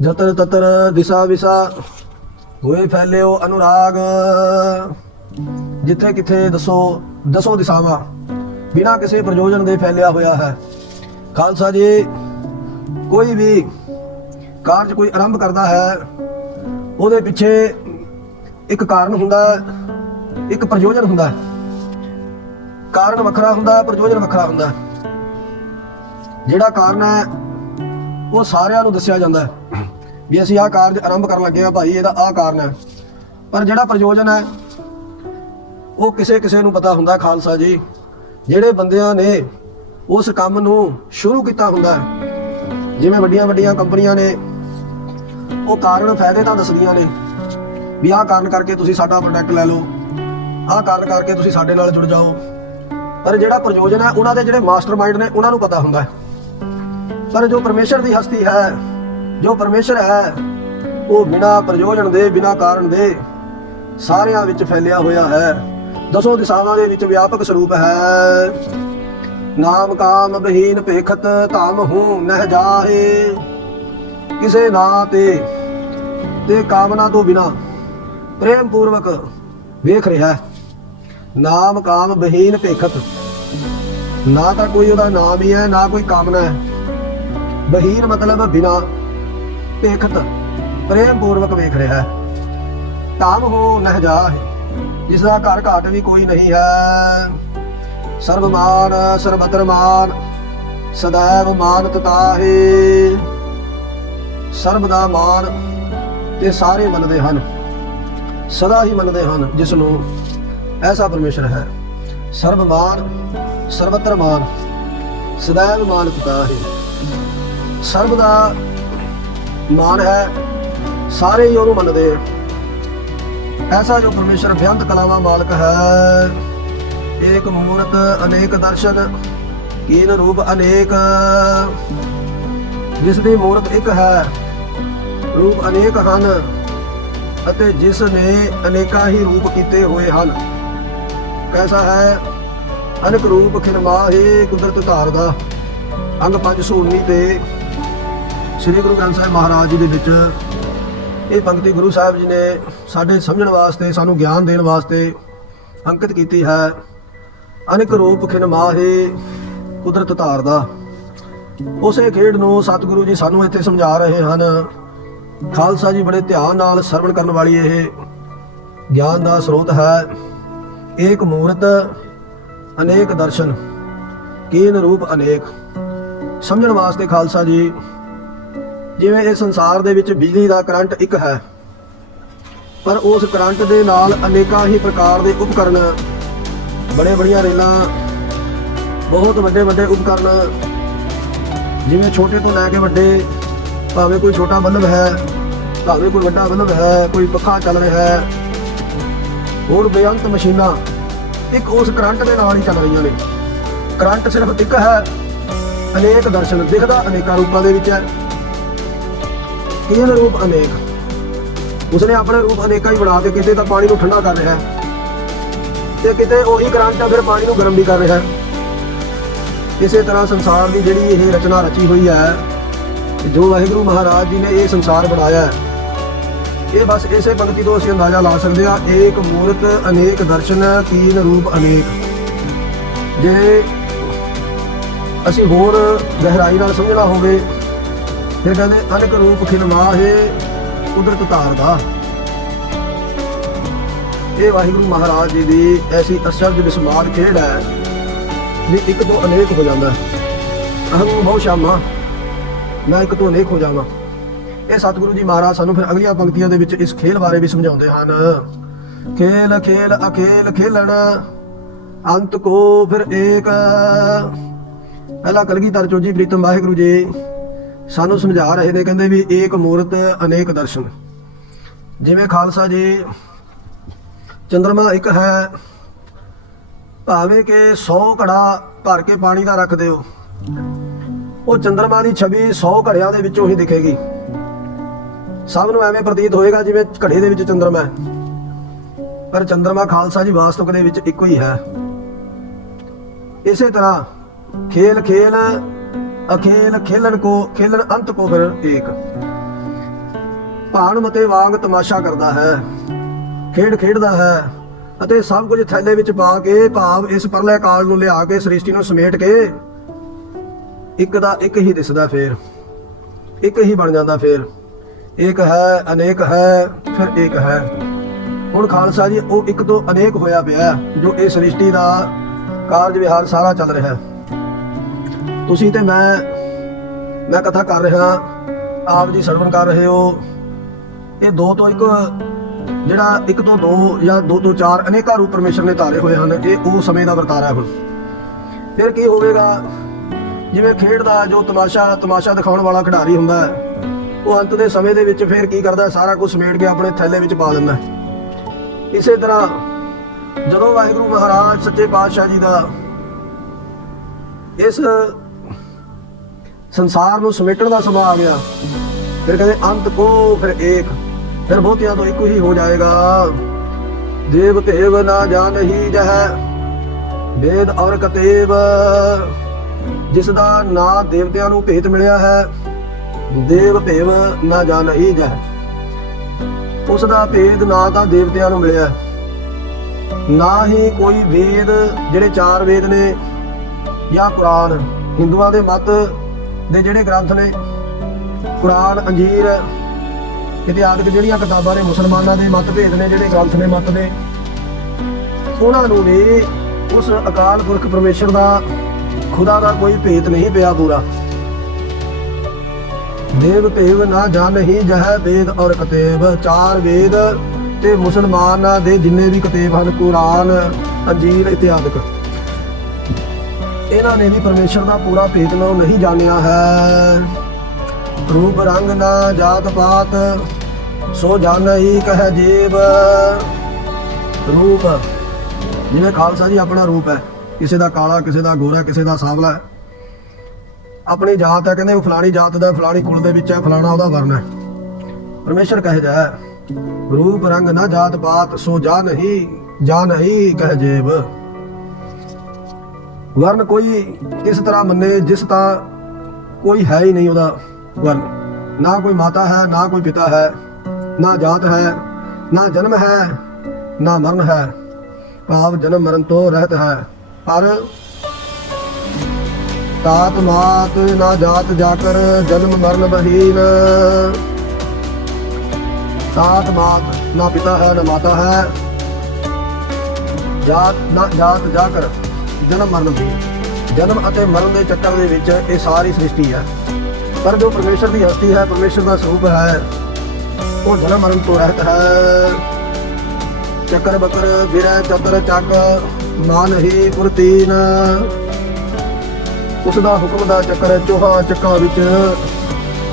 ਜਤਰ ਤਤਰ ਦਿਸ਼ਾ ਵਿਸਾ ਹੋਏ ਫੈਲਿਓ ਅਨੁਰਾਗ। ਜਿੱਥੇ ਕਿੱਥੇ ਦਸੋ ਦਿਸ਼ਾਵਾਂ ਬਿਨਾਂ ਕਿਸੇ ਪ੍ਰਯੋਜਨ ਦੇ ਫੈਲਿਆ ਹੋਇਆ ਹੈ। ਖਾਲਸਾ ਜੀ, ਕੋਈ ਵੀ ਕਾਰਜ ਕੋਈ ਆਰੰਭ ਕਰਦਾ ਹੈ ਉਹਦੇ ਪਿੱਛੇ ਇੱਕ ਕਾਰਨ ਹੁੰਦਾ ਹੈ, ਇੱਕ ਪ੍ਰਯੋਜਨ ਹੁੰਦਾ ਹੈ। ਕਾਰਨ ਵੱਖਰਾ ਹੁੰਦਾ, ਪ੍ਰਯੋਜਨ ਵੱਖਰਾ ਹੁੰਦਾ। ਜਿਹੜਾ ਕਾਰਨ ਹੈ ਉਹ ਸਾਰਿਆਂ ਨੂੰ ਦੱਸਿਆ ਜਾਂਦਾ ਹੈ ਵੀ ਅਸੀਂ ਆਹ ਕਾਰਜ ਆਰੰਭ ਕਰਨ ਲੱਗੇ ਹਾਂ ਭਾਈ, ਇਹਦਾ ਆਹ ਕਾਰਨ ਹੈ। ਪਰ ਜਿਹੜਾ ਪ੍ਰਯੋਜਨ ਹੈ ਉਹ ਕਿਸੇ ਕਿਸੇ ਨੂੰ ਪਤਾ ਹੁੰਦਾ। ਖਾਲਸਾ ਜੀ, ਜਿਹੜੇ ਬੰਦਿਆਂ ਨੇ ਉਸ ਕੰਮ ਨੂੰ ਸ਼ੁਰੂ ਕੀਤਾ ਹੁੰਦਾ, ਜਿਵੇਂ ਵੱਡੀਆਂ ਵੱਡੀਆਂ ਕੰਪਨੀਆਂ ਨੇ, ਉਹ ਕਾਰਨ ਫਾਇਦੇ ਤਾਂ ਦੱਸਦੀਆਂ ਨੇ ਵੀ ਆਹ ਕਾਰਨ ਕਰਕੇ ਤੁਸੀਂ ਸਾਡਾ ਪ੍ਰੋਡਕਟ ਲੈ ਲਓ, ਆਹ ਕਾਰਨ ਕਰਕੇ ਤੁਸੀਂ ਸਾਡੇ ਨਾਲ ਜੁੜ ਜਾਓ। ਪਰ ਜਿਹੜਾ ਪ੍ਰਯੋਜਨ ਹੈ ਉਹਨਾਂ ਦੇ ਜਿਹੜੇ ਮਾਸਟਰ ਮਾਈਂਡ ਨੇ ਉਹਨਾਂ ਨੂੰ ਪਤਾ ਹੁੰਦਾ ਹੈ। ਪਰ ਜੋ ਪਰਮੇਸ਼ਰ ਦੀ ਹਸਤੀ ਹੈ, ਜੋ ਪਰਮੇਸ਼ਰ ਹੈ, ਉਹ ਬਿਨਾਂ ਪ੍ਰਯੋਜਨ ਦੇ, ਬਿਨਾਂ ਕਾਰਨ ਦੇ ਸਾਰਿਆਂ ਵਿੱਚ ਫੈਲਿਆ ਹੋਇਆ ਹੈ। ਦਸੋਂ ਦਿਸ਼ਾਵਾਂ ਦੇ ਵਿੱਚ ਵਿਆਪਕ ਸਰੂਪ ਹੈ। ਨਾਮ ਕਾਮ ਬਹੀਨ ਭੇਖਤ ਧਮ ਹੂੰ ਨਹਿ ਜਾਏ। ਕਿਸੇ ਨਾ ਤੇ ਕਾਮਨਾ ਤੋਂ ਬਿਨਾ ਪ੍ਰੇਮ ਪੂਰਵਕ ਵੇਖ ਰਿਹਾ ਹੈ। ਨਾਮ ਕਾਮ ਬਹੀਨ ਭੇਖਤ, ਨਾ ਤਾਂ ਕੋਈ ਉਹਦਾ ਨਾਮ ਹੀ ਹੈ ਨਾ ਕੋਈ ਕਾਮਨਾ ਹੈ। ਬਹੀਨ ਮਤਲਬ ਬਿਨਾ, ਭੇਖਤ ਪ੍ਰੇਮ ਪੂਰਵਕ ਵੇਖ ਰਿਹਾ ਹੈ। ਧਮ ਹੋ ਨਹਿ ਜਾਏ, ਜਿਸ ਦਾ ਘਰ ਘਾਟ ਵੀ ਕੋਈ ਨਹੀਂ ਹੈ। ਸਰਬਮਾਨ ਸਰਬਤਰ ਮਾਨ ਸदैव ਮਾਨਤ ਤਾਹੇ। ਸਰਬ ਦਾ ਮਾਨ ਤੇ ਸਾਰੇ ਮੰਨਦੇ ਹਨ, ਸਦਾ ਹੀ ਮੰਨਦੇ ਹਨ ਜਿਸ ਨੂੰ। ਐਸਾ ਪਰਮੇਸ਼ਰ ਹੈ। ਸਰਬਮਾਨ ਸਰਬਤਰ ਮਾਨ ਸदैव ਮਾਨਤ ਤਾਹੇ। ਸਰਬ ਦਾ ਮਾਨ ਹੈ, ਸਾਰੇ ਹੀ ਉਹਨੂੰ ਮੰਨਦੇ ਆ। ਐਸਾ ਜੋ ਪਰਮੇਸ਼ਰ ਬੇਅੰਤ ਕਲਾਵਾਂ ਮਾਲਕ ਹੈ। ਏਕ ਮੂਰਤ ਅਨੇਕ ਦਰਸ਼ਨ ਕੀਨ ਰੂਪ ਅਨੇਕ। ਜਿਸ ਦੀ ਮੂਰਤ ਇੱਕ ਹੈ, ਰੂਪ ਅਨੇਕ ਹਨ, ਅਤੇ ਜਿਸ ਨੇ ਅਨੇਕਾਂ ਹੀ ਰੂਪ ਕੀਤੇ ਹੋਏ ਹਨ। ਕੈਸਾ ਹੈ? ਅਨੇਕ ਰੂਪ ਖਿਨਮਾਹੇ ਕੁਦਰਤ ਧਾਰਦਾ। ਅੰਗ 519 ਤੇ ਸ੍ਰੀ ਗੁਰੂ ਗ੍ਰੰਥ ਸਾਹਿਬ ਮਹਾਰਾਜ ਜੀ ਦੇ ਵਿੱਚ ਇਹ ਪੰਕਤੀ ਗੁਰੂ ਸਾਹਿਬ ਜੀ ਨੇ ਸਾਡੇ ਸਮਝਣ ਵਾਸਤੇ, ਸਾਨੂੰ ਗਿਆਨ ਦੇਣ ਵਾਸਤੇ ਅੰਕਿਤ ਕੀਤੀ ਹੈ। ਅਨੇਕ ਰੂਪ ਖਿਨਮਾਹੇ ਕੁਦਰਤ ਧਾਰਦਾ। ਉਸੇ ਖੇਡ ਨੂੰ ਸਤਿਗੁਰੂ ਜੀ ਸਾਨੂੰ ਇੱਥੇ ਸਮਝਾ ਰਹੇ ਹਨ। ਖਾਲਸਾ ਜੀ ਬੜੇ ਧਿਆਨ ਨਾਲ ਸਰਵਣ ਕਰਨ ਵਾਲੀ ਇਹ ਗਿਆਨ ਦਾ ਸਰੋਤ ਹੈ। ਏਕ ਮੂਰਤ ਅਨੇਕ ਦਰਸ਼ਨ ਕੀਨ ਰੂਪ ਅਨੇਕ। ਸਮਝਣ ਵਾਸਤੇ ਖਾਲਸਾ ਜੀ, ਜਿਵੇਂ ਇਸ ਸੰਸਾਰ ਦੇ ਵਿੱਚ ਬਿਜਲੀ ਦਾ ਕਰੰਟ ਇੱਕ ਹੈ, ਪਰ ਉਸ ਕਰੰਟ ਦੇ ਨਾਲ ਅਨੇਕਾਂ ਹੀ ਪ੍ਰਕਾਰ ਦੇ ਉਪਕਰਨ, ਬੜੀਆਂ ਰੇਲਾਂ, ਬਹੁਤ ਵੱਡੇ ਉਪਕਰਨ, ਜਿਵੇਂ ਛੋਟੇ ਤੋਂ ਲੈ ਕੇ ਵੱਡੇ, ਭਾਵੇਂ ਕੋਈ ਛੋਟਾ ਬਲਬ ਹੈ, ਭਾਵੇਂ ਕੋਈ ਵੱਡਾ ਬਲਬ ਹੈ, ਕੋਈ ਪੱਖਾ ਚੱਲ ਰਿਹਾ ਹੈ, ਹੋਰ ਬੇਅੰਤ ਮਸ਼ੀਨਾਂ ਇੱਕ ਉਸ ਕਰੰਟ ਦੇ ਨਾਲ ਹੀ ਚੱਲ ਰਹੀਆਂ ਨੇ। ਕਰੰਟ ਸਿਰਫ ਇੱਕ ਹੈ, ਅਨੇਕ ਦਰਸ਼ਨ, ਦਿਖਦਾ ਅਨੇਕਾਂ ਰੂਪਾਂ ਦੇ ਵਿੱਚ ਹੈ। ਕੀਨ ਰੂਪ ਅਨੇਕ। ਉਸਨੇ ਆਪਣੇ ਰੂਪ ਅਨੇਕਾਂ ਹੀ ਬਣਾ ਕੇ ਕਿਤੇ ਤਾਂ ਪਾਣੀ ਨੂੰ ਠੰਡਾ ਕਰ ਰਿਹਾ ਹੈ, ਤੇ ਕਿਤੇ ਉਹੀ ਕਰੰਟ ਫਿਰ ਪਾਣੀ ਨੂੰ ਗਰਮ ਵੀ ਕਰ ਰਿਹਾ ਹੈ। ਇਸੇ ਤਰ੍ਹਾਂ ਸੰਸਾਰ ਦੀ ਜਿਹੜੀ ਇਹ ਰਚਨਾ ਰਚੀ ਹੋਈ ਹੈ, ਜੋ ਵਾਹਿਗੁਰੂ ਮਹਾਰਾਜ ਜੀ ਨੇ ਇਹ ਸੰਸਾਰ ਬਣਾਇਆ, ਇਹ ਬਸ ਇਸੇ ਪੰਕਤੀ ਤੋਂ ਅਸੀਂ ਅੰਦਾਜ਼ਾ ਲਾ ਸਕਦੇ ਹਾਂ। ਏਕ ਮੂਰਤ ਅਨੇਕ ਦਰਸ਼ਨ ਕੀਨ ਰੂਪ ਅਨੇਕ। ਜੇ ਅਸੀਂ ਹੋਰ ਗਹਿਰਾਈ ਨਾਲ ਸਮਝਣਾ ਹੋਵੇ, ਫਿਰ ਕਹਿੰਦੇ ਅਨੇਕ ਰੂਪ ਖਿਨਮਾਹੇ ਕੁਦਰਤ ਧਾਰਦਾ। ਇਹ ਵਾਹਿਗੁਰੂ ਮਹਾਰਾਜ ਜੀ ਦੀ ਐਸੀ ਅਚਰਜ ਵਿਸਮਾਦ ਖੇਡ ਹੈ ਵੀ ਇੱਕ ਤੋਂ ਅਨੇਕ ਹੋ ਜਾਂਦਾ। ਅਹੰ ਬਹੁ ਸ਼ਾਮਾ, ਮੈਂ ਇੱਕ ਤੋਂ ਅਨੇਕ ਹੋ ਜਾਵਾਂ। ਇਹ ਸਤਿਗੁਰੂ ਜੀ ਮਹਾਰਾਜ ਸਾਨੂੰ ਫਿਰ ਅਗਲੀਆਂ ਪੰਕਤੀਆਂ ਦੇ ਵਿੱਚ ਇਸ ਖੇਲ ਬਾਰੇ ਵੀ ਸਮਝਾਉਂਦੇ ਹਨ। ਖੇਲ ਖੇਲ ਅਖੇਲ ਖੇਲਣ ਅੰਤ ਕੋ ਫਿਰ ਏਕ। ਪਹਿਲਾ ਕਲਗੀਧਰ ਚੋਜੀ ਪ੍ਰੀਤਮ ਵਾਹਿਗੁਰੂ ਜੀ ਸਾਨੂੰ ਸਮਝਾ ਰਹੇ ਨੇ, ਕਹਿੰਦੇ ਵੀ ਏਕ ਮੂਰਤ ਅਨੇਕ ਦਰਸ਼ਨ। ਜਿਵੇਂ ਖਾਲਸਾ ਜੀ ਚੰਦਰਮਾ ਇੱਕ ਹੈ, ਭਾਵੇਂ ਕਿ 100 ਘੜਾ ਭਰ ਕੇ ਪਾਣੀ ਦਾ ਰੱਖ ਦਿਓ, ਉਹ ਚੰਦਰਮਾ ਦੀ ਛਵੀ 100 ਘੜਿਆਂ ਦੇ ਵਿੱਚੋਂ ਹੀ ਦਿਖੇਗੀ। ਸਭ ਨੂੰ ਐਵੇਂ ਪ੍ਰਤੀਤ ਹੋਏਗਾ ਜਿਵੇਂ ਘੜੇ ਦੇ ਵਿੱਚ ਚੰਦਰਮਾ ਹੈ, ਪਰ ਚੰਦਰਮਾ ਖਾਲਸਾ ਜੀ ਵਾਸਤਵ ਦੇ ਵਿੱਚ ਇੱਕੋ ਹੀ ਹੈ। ਇਸੇ ਤਰ੍ਹਾਂ ਖੇਲ ਖੇਲ ਅਖੇਲ ਖੇਲਣ ਅੰਤ ਕੋ ਫਿਰ ਏਕ। ਭਾਣ ਮਤੇ ਵਾਂਗ ਤਮਾਸ਼ਾ ਕਰਦਾ ਹੈ, ਖੇਡ ਖੇਡਦਾ ਹੈ, ਅਤੇ ਸਭ ਕੁਝ ਥੈਲੇ ਵਿੱਚ ਪਾ ਕੇ, ਭਾਵ ਇਸ ਪਰਲੇ ਕਾਲ ਨੂੰ ਲਿਆ ਕੇ, ਸ੍ਰਿਸ਼ਟੀ ਨੂੰ ਸਮੇਟ ਕੇ ਇੱਕ ਦਾ ਇੱਕ ਹੀ ਦਿਸਦਾ, ਫੇਰ ਇੱਕ ਹੀ ਬਣ ਜਾਂਦਾ। ਫੇਰ ਇੱਕ ਹੈ, ਅਨੇਕ ਹੈ, ਫਿਰ ਇੱਕ ਹੈ। ਹੁਣ ਖਾਲਸਾ ਜੀ ਉਹ ਇੱਕ ਤੋਂ ਅਨੇਕ ਹੋਇਆ ਪਿਆ, ਜੋ ਇਹ ਸ੍ਰਿਸ਼ਟੀ ਦਾ ਕਾਰਜ ਵਿਹਾਰ ਸਾਰਾ ਚੱਲ ਰਿਹਾ। ਤੁਸੀਂ ਤੇ ਮੈਂ ਕਥਾ ਕਰ ਰਿਹਾ, ਆਪ ਜੀ ਸਰਵਣ ਕਰ ਰਹੇ ਹੋ। ਇਹ ਦੋ ਤੋਂ ਇੱਕ, ਜਿਹੜਾ ਇੱਕ ਤੋਂ ਦੋ ਜਾਂ ਦੋ ਤੋਂ ਚਾਰ ਅਨੇਕਾਂ ਰੂਪ ਪਰਮੇਸ਼ਰ ਨੇ ਧਾਰੇ ਹੋਏ ਹਨ। ਇਹ ਉਹ ਸਮੇਂ ਦਾ ਵਰਤਾਰਾ ਹੈ। ਹੁਣ ਫਿਰ ਕੀ ਹੋਵੇਗਾ? ਜਿਵੇਂ ਖੇਡ ਦਾ ਜੋ ਤਮਾਸ਼ਾ ਦਿਖਾਉਣ ਵਾਲਾ ਖਿਡਾਰੀ ਹੁੰਦਾ ਹੈ, ਉਹ ਅੰਤ ਦੇ ਸਮੇਂ ਦੇ ਵਿੱਚ ਫਿਰ ਕੀ ਕਰਦਾ? ਸਾਰਾ ਕੁਝ ਸਮੇਟ ਕੇ ਆਪਣੇ ਥੈਲੇ ਵਿੱਚ ਪਾ ਦਿੰਦਾ। ਇਸੇ ਤਰ੍ਹਾਂ ਜਦੋਂ ਵਾਹਿਗੁਰੂ ਮਹਾਰਾਜ ਸੱਚੇ ਪਾਤਸ਼ਾਹ ਜੀ ਦਾ ਇਸ ਸੰਸਾਰ ਨੂੰ ਸਮੇਟਣ ਦਾ ਸਮਾਂ ਆ ਗਿਆ, ਫਿਰ ਕਹਿੰਦੇ ਅੰਤ ਕੋ ਫਿਰ ਏਕ, ਫਿਰ ਬਹੁਤਿਆਂ ਤੋਂ ਇੱਕੋ ਹੀ ਹੋ ਜਾਏਗਾ। ਦੇਵ ਤੇਵ ਨਾ ਜਾਣਹੀ ਜਹ ਵੇਦ ਔਰ ਕਤੇਵ। ਜਿਸ ਦਾ ਨਾ ਦੇਵਤਿਆਂ ਨੂੰ ਭੇਤ ਮਿਲਿਆ ਹੈ, ਦੇਵ ਭੇਵ ਨਾ ਜਾਣਈ ਜਹ। ਉਸ ਦਾ ਭੇਦ ਨਾ ਤਾਂ ਦੇਵਤਿਆਂ ਨੂੰ ਮਿਲਿਆ, ਨਾ ਹੀ ਕੋਈ ਵੇਦ, ਜਿਹੜੇ 4 ਵੇਦ ਨੇ ਜਾਂ ਕੁਰਾਨ, ਹਿੰਦੂਆਂ ਦੇ ਮਤ ਦੇ ਜਿਹੜੇ ਗ੍ਰੰਥ ਨੇ, ਕੁਰਾਨ, ਅੰਜੀਰ ਇਤਿਆਦਿਕ ਜਿਹੜੀਆਂ ਕਿਤਾਬਾਂ ਨੇ, ਮੁਸਲਮਾਨਾਂ ਦੇ ਮਤਭੇਦ ਨੇ, ਜਿਹੜੇ ਗ੍ਰੰਥ ਨੇ ਮਤ ਦੇ, ਉਹਨਾਂ ਨੂੰ ਵੀ ਉਸ ਅਕਾਲ ਪੁਰਖ ਪਰਮੇਸ਼ਰ ਦਾ, ਖੁਦਾ ਦਾ ਕੋਈ ਭੇਤ ਨਹੀਂ ਪਿਆ ਪੂਰਾ। ਦੇਵ ਭੇਵ ਨਾ ਜਾਣਹੀ ਜਹ ਵੇਦ ਔਰ ਕਤੇਬ। 4 ਵੇਦ ਤੇ ਮੁਸਲਮਾਨਾਂ ਦੇ ਜਿੰਨੇ ਵੀ ਕਤੇਬ ਹਨ, ਕੁਰਾਨ, ਅੰਜੀਰ ਇਤਿਆਦਿਕ, ਇਹਨਾਂ ਨੇ ਵੀ ਪਰਮੇਸ਼ਰ ਦਾ ਪੂਰਾ ਭੇਤ ਨੂੰ ਨਹੀਂ ਜਾਣਿਆ ਹੈ। ਰੂਪ ਰੰਗ ਨਾ ਜਾਤ ਪਾਤ ਸੋ ਜਾਣਹੀ ਕਹਿ ਜੀਵ। ਰੂਪ, ਜਿਵੇਂ ਖਾਲਸਾ ਜੀ ਆਪਣਾ ਰੂਪ ਹੈ, ਕਿਸੇ ਦਾ ਕਾਲਾ, ਕਿਸੇ ਦਾ ਗੋਰਾ, ਕਿਸੇ ਦਾ ਸਾਂਵਲਾ ਹੈ। ਆਪਣੀ ਜਾਤ ਹੈ, ਕਹਿੰਦੇ ਉਹ ਫਲਾਣੀ ਜਾਤ ਦਾ, ਫਲਾਣੀ ਕੁਲ ਦੇ ਵਿੱਚ ਹੈ, ਫਲਾਣਾ ਉਹਦਾ ਵਰਨ ਹੈ। ਪਰਮੇਸ਼ਰ ਕਹੇ ਜਾ ਰੂਪ ਰੰਗ ਨਾ ਜਾਤ ਪਾਤ ਸੋ ਜਾਣਹੀ ਕਹਿ ਜੀਵ। ਵਰਨ ਕੋਈ ਇਸ ਤਰ੍ਹਾਂ ਮੰਨੇ ਜਿਸ ਤਾਂ ਕੋਈ ਹੈ ਹੀ ਨਹੀਂ ਉਹਦਾ ਵਰਨ। ਨਾ ਕੋਈ ਮਾਤਾ ਹੈ, ਨਾ ਕੋਈ ਪਿਤਾ ਹੈ, ਨਾ ਜਾਤ ਹੈ, ਨਾ ਜਨਮ ਹੈ, ਨਾ ਮਰਨ ਹੈ, ਭਾਵ ਜਨਮ ਮਰਨ ਤੋਂ ਰਹਿਤ ਹੈ। ਪਰ ਤਾਤ ਮਾਤ ਨਾ ਜਾਤ ਜਾਕਰ ਜਨਮ ਮਰਨ ਬਹੀਨ। ਤਾਤ ਮਾਤ, ਨਾ ਪਿਤਾ ਹੈ, ਨਾ ਮਾਤਾ ਹੈ, ਜਾਤ ਨਾ ਜਾਤ ਜਾਕਰ ਜਨਮ ਮਰਨ ਬਹੀਨ। ਜਨਮ ਅਤੇ ਮਰਨ ਦੇ ਚੱਕਰ ਦੇ ਵਿੱਚ ਇਹ ਸਾਰੀ ਸ੍ਰਿਸ਼ਟੀ ਹੈ। ਪਰ ਜੋ ਪਰਮੇਸ਼ਰ ਦੀ ਹਸਤੀ ਹੈ, ਪਰਮੇਸ਼ਰ ਦਾ ਸਰੂਪ ਹੈ, ਉਹ ਜਨਮ ਮਰਨ ਤੋਂ ਰਹਿਤ ਹੈ। ਚੱਕਰ ਬੱਕਰ ਫਿਰੈ ਚਤਰ ਚੱਕ ਮਾਨ ਹੀ ਪੁਰਤੀਨ। ਉਸ ਦਾ ਹੁਕਮ ਦਾ ਚੱਕਰ ਚੋਹਾਂ ਚੱਕਾਂ ਵਿੱਚ,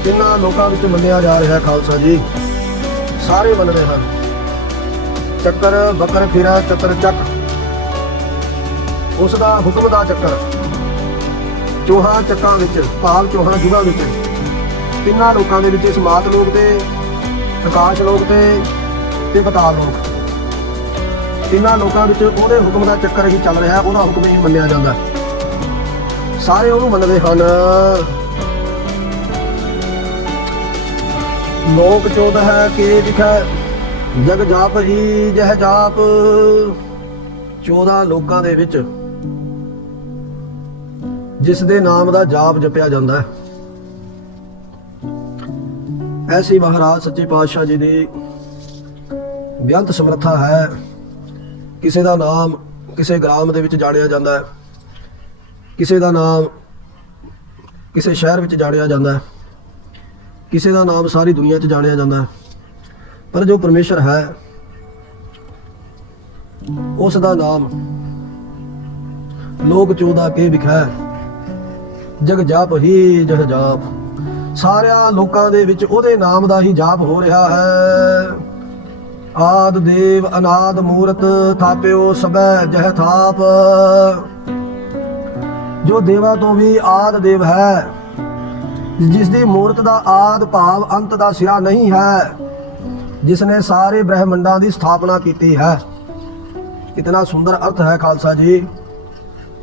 ਤਿੰਨਾਂ ਲੋਕਾਂ ਵਿੱਚ ਮੰਨਿਆ ਜਾ ਰਿਹਾ ਹੈ। ਖਾਲਸਾ ਜੀ ਸਾਰੇ ਮੰਨਦੇ ਹਨ। ਚੱਕਰ ਬੱਕਰ ਫਿਰੈ ਚਤਰ ਚੱਕ, ਉਸ ਦਾ ਹੁਕਮ ਦਾ ਚੱਕਰ ਚੋਹਾਂ ਚੱਕਾਂ ਵਿੱਚ, ਭਾਵ ਚੋਹਾਂ ਯੁਗਾਂ ਵਿੱਚ, ਤਿੰਨਾਂ ਲੋਕਾਂ ਦੇ ਵਿੱਚ, ਇਸ ਮਾਤ ਲੋਕ ਤੇ, ਆਕਾਸ਼ ਲੋਕ ਤੇ ਪਤਾਲ ਲੋਕ, ਤਿੰਨਾਂ ਲੋਕਾਂ ਵਿੱਚ ਉਹਦੇ ਹੁਕਮ ਦਾ ਚੱਕਰ ਹੀ ਚੱਲ ਰਿਹਾ, ਉਹਦਾ ਹੁਕਮ ਹੀ ਮੰਨਿਆ ਜਾਂਦਾ। ਸਾਰੇ ਉਹਨੂੰ ਮੰਨਦੇ ਹਨ। ਲੋਕ ਚੋਦ ਹੈ ਕੇ ਵਿਖੈ ਜਗ ਜਾਪ ਹੀ ਜਹ ਜਾਪ। 14 ਲੋਕਾਂ ਦੇ ਵਿੱਚ ਜਿਸ ਦੇ ਨਾਮ ਦਾ ਜਾਪ ਜਪਿਆ ਜਾਂਦਾ ਹੈ, ਐਸੀ ਮਹਾਰਾਜ ਸੱਚੇ ਪਾਤਸ਼ਾਹ ਜੀ ਦੀ ਬੇਅੰਤ ਸਮਰੱਥਾ ਹੈ। ਕਿਸੇ ਦਾ ਨਾਮ ਕਿਸੇ ਗ੍ਰਾਮ ਦੇ ਵਿੱਚ ਜਾਣਿਆ ਜਾਂਦਾ ਹੈ, ਕਿਸੇ ਦਾ ਨਾਮ ਕਿਸੇ ਸ਼ਹਿਰ ਵਿੱਚ ਜਾਣਿਆ ਜਾਂਦਾ ਹੈ, ਕਿਸੇ ਦਾ ਨਾਮ ਸਾਰੀ ਦੁਨੀਆ 'ਚ ਜਾਣਿਆ ਜਾਂਦਾ ਹੈ। ਪਰ ਜੋ ਪਰਮੇਸ਼ਰ ਹੈ, ਉਸ ਦਾ ਨਾਮ ਲੋਕ ਚੋਦਾ ਕੇ ਵਿਖੈ ਜਗ ਜਾਪ ਹੀ ਜਹ ਜਾਪ। ਸਾਰਿਆਂ ਲੋਕਾਂ ਦੇ ਵਿੱਚ ਉਹਦੇ ਨਾਮ ਦਾ ਹੀ ਜਾਪ ਹੋ ਰਿਹਾ ਹੈ। ਆਦ ਦੇਵ ਅਨਾਦ ਮੂਰਤ ਥਾਪਿਓ ਸਭੈ ਜਹ ਥਾਪ। ਜੋ ਦੇਵਾਂ ਤੋਂ ਵੀ ਆਦ ਦੇਵ ਹੈ, ਜਿਸ ਦੀ ਮੂਰਤ ਦਾ ਆਦ ਭਾਵ ਅੰਤ ਦਾ ਸਿਰਾ ਨਹੀਂ ਹੈ, ਜਿਸ ਨੇ ਸਾਰੇ ਬ੍ਰਹਿਮੰਡਾਂ ਦੀ ਸਥਾਪਨਾ ਕੀਤੀ ਹੈ। ਕਿਤਨਾ ਸੁੰਦਰ ਅਰਥ ਹੈ ਖਾਲਸਾ ਜੀ।